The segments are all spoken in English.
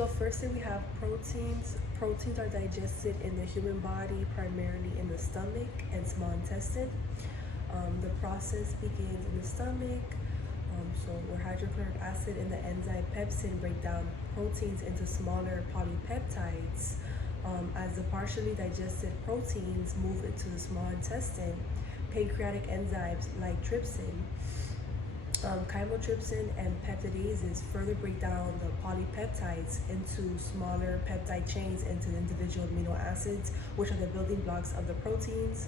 So firstly, we have proteins. Proteins are digested in the human body, primarily in the stomach and small intestine. The process begins in the stomach. So where hydrochloric acid and the enzyme pepsin break down proteins into smaller polypeptides. As the partially digested proteins move into the small intestine, pancreatic enzymes like trypsin, chymotrypsin, and peptidases further break down the polypeptides into smaller peptide chains into the individual amino acids, which are the building blocks of the proteins.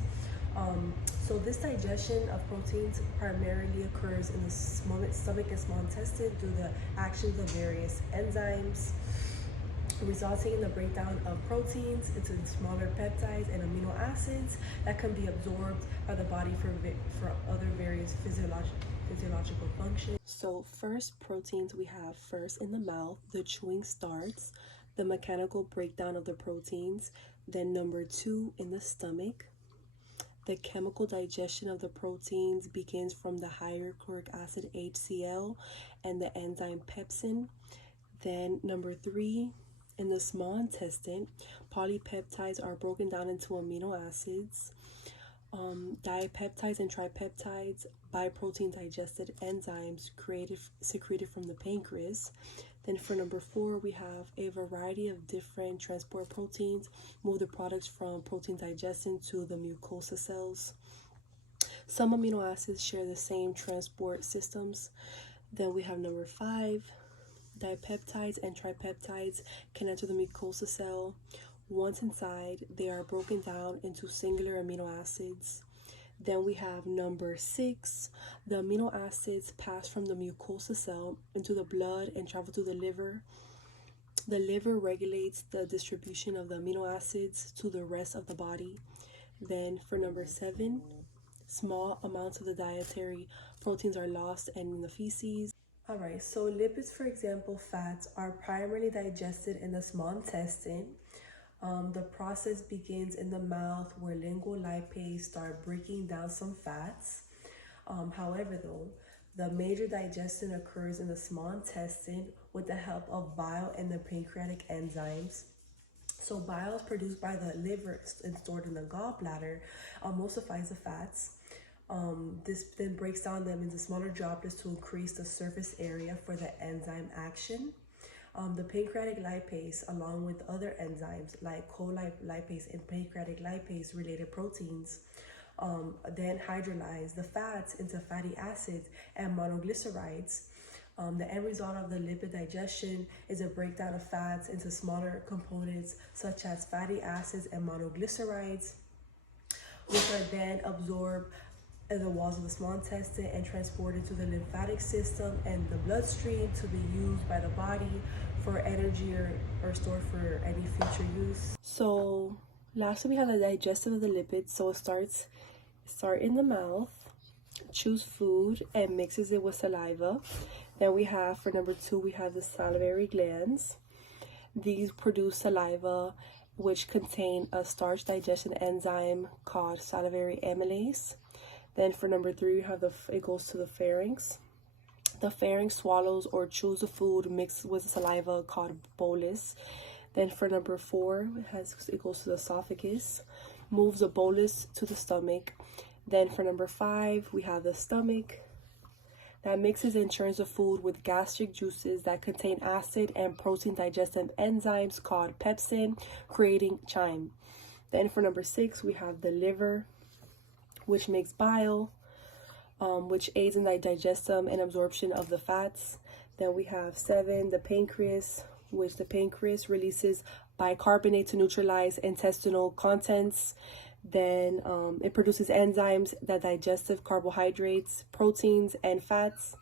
So this digestion of proteins primarily occurs in the stomach and small intestine through the actions of various enzymes, resulting in the breakdown of proteins into smaller peptides and amino acids that can be absorbed by the body for other various physiological functions. So first, proteins we have first in the mouth, the chewing starts, the mechanical breakdown of the proteins. Then number 2 in the stomach, the chemical digestion of the proteins begins from the hydrochloric acid HCl and the enzyme pepsin. Then number 3 in the small intestine, polypeptides are broken down into amino acids. Dipeptides and tripeptides by protein digested enzymes secreted from the pancreas. Then for number 4, we have a variety of different transport proteins move the products from protein digestion to the mucosa cells. Some amino acids share the same transport systems. Then we have number 5, dipeptides and tripeptides can enter the mucosa cell. Once inside, they are broken down into singular amino acids. Then we have number 6, the amino acids pass from the mucosa cell into the blood and travel to the liver. The liver regulates the distribution of the amino acids to the rest of the body. Then for number 7, small amounts of the dietary proteins are lost and in the feces. Alright, so lipids, for example, fats, are primarily digested in the small intestine. The process begins in the mouth where lingual lipase start breaking down some fats. However, though, the major digestion occurs in the small intestine with the help of bile and the pancreatic enzymes. So bile is produced by the liver and stored in the gallbladder, emulsifies the fats. This then breaks down them into smaller droplets to increase the surface area for the enzyme action. The pancreatic lipase, along with other enzymes like cholipase and pancreatic lipase related proteins, then hydrolyze the fats into fatty acids and monoglycerides. The end result of the lipid digestion is a breakdown of fats into smaller components such as fatty acids and monoglycerides, which are then absorbed in the walls of the small intestine and transported to the lymphatic system and the bloodstream to be used by the body for energy or stored for any future use. So lastly, we have the digestion of the lipids. So it start in the mouth, chews food and mixes it with saliva. Then we have, for number 2, we have the salivary glands. These produce saliva, which contain a starch digestion enzyme called salivary amylase. Then for number 3, we have it goes to the pharynx. The pharynx swallows or chews the food mixed with saliva called bolus. Then for number 4, it goes to the esophagus, moves the bolus to the stomach. Then for number 5, we have the stomach that mixes and churns the food with gastric juices that contain acid and protein digestive enzymes called pepsin, creating chyme. Then for number 6, we have the liver, which makes bile, which aids in the digestion and absorption of the fats. Then we have 7, the pancreas, which the pancreas releases bicarbonate to neutralize intestinal contents. Then it produces enzymes that digest carbohydrates, proteins, and fats.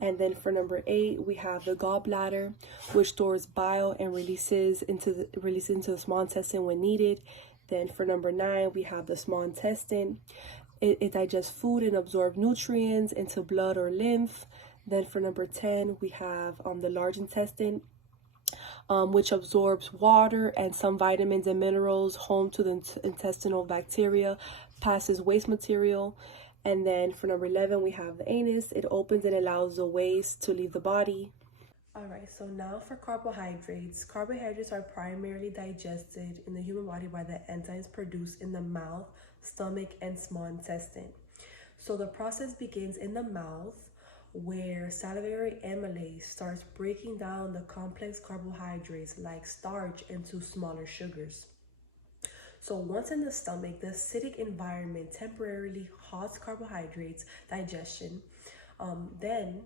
And then for number 8, we have the gallbladder, which stores bile and releases into the small intestine when needed. Then for number 9, we have the small intestine. It digests food and absorbs nutrients into blood or lymph. Then for number 10, we have the large intestine, which absorbs water and some vitamins and minerals, home to the intestinal bacteria, passes waste material. And then for number 11, we have the anus. It opens and allows the waste to leave the body. All right, so now for carbohydrates. Carbohydrates are primarily digested in the human body by the enzymes produced in the mouth, stomach, and small intestine. So the process begins in the mouth, where salivary amylase starts breaking down the complex carbohydrates like starch into smaller sugars. So once in the stomach, the acidic environment temporarily halts carbohydrates digestion. Then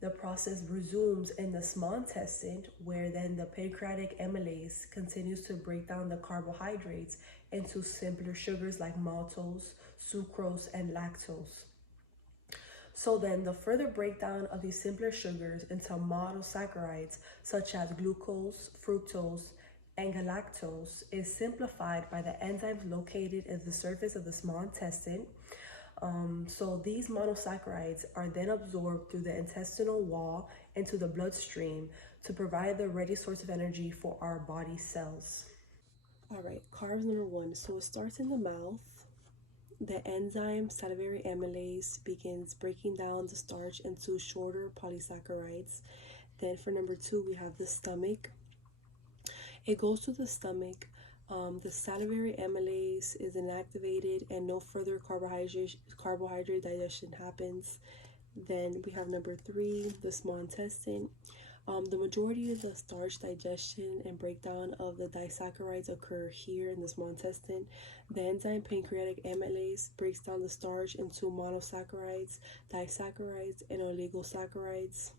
the process resumes in the small intestine, where then the pancreatic amylase continues to break down the carbohydrates into simpler sugars like maltose, sucrose, and lactose. So then the further breakdown of these simpler sugars into monosaccharides such as glucose, fructose, and galactose is simplified by the enzymes located at the surface of the small intestine. So these monosaccharides are then absorbed through the intestinal wall into the bloodstream to provide the ready source of energy for our body cells. All right, carbs number one. So it starts in the mouth. The enzyme salivary amylase begins breaking down the starch into shorter polysaccharides. Then for number two, we have the stomach. It goes to the stomach. The salivary amylase is inactivated and no further carbohydrate digestion happens. Then we have number three, the small intestine. The majority of the starch digestion and breakdown of the disaccharides occur here in the small intestine. The enzyme pancreatic amylase breaks down the starch into monosaccharides, disaccharides, and oligosaccharides.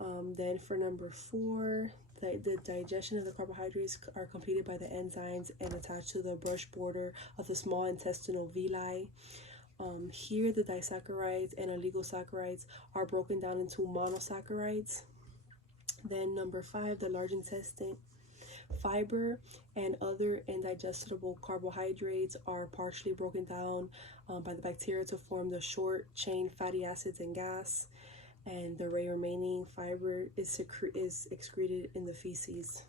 Then for number four, the digestion of the carbohydrates are completed by the enzymes and attached to the brush border of the small intestinal villi. Here, the disaccharides and oligosaccharides are broken down into monosaccharides. Then number five, the large intestine. Fiber and other indigestible carbohydrates are partially broken down by the bacteria to form the short chain fatty acids and gas, and the remaining fiber is excreted in the feces.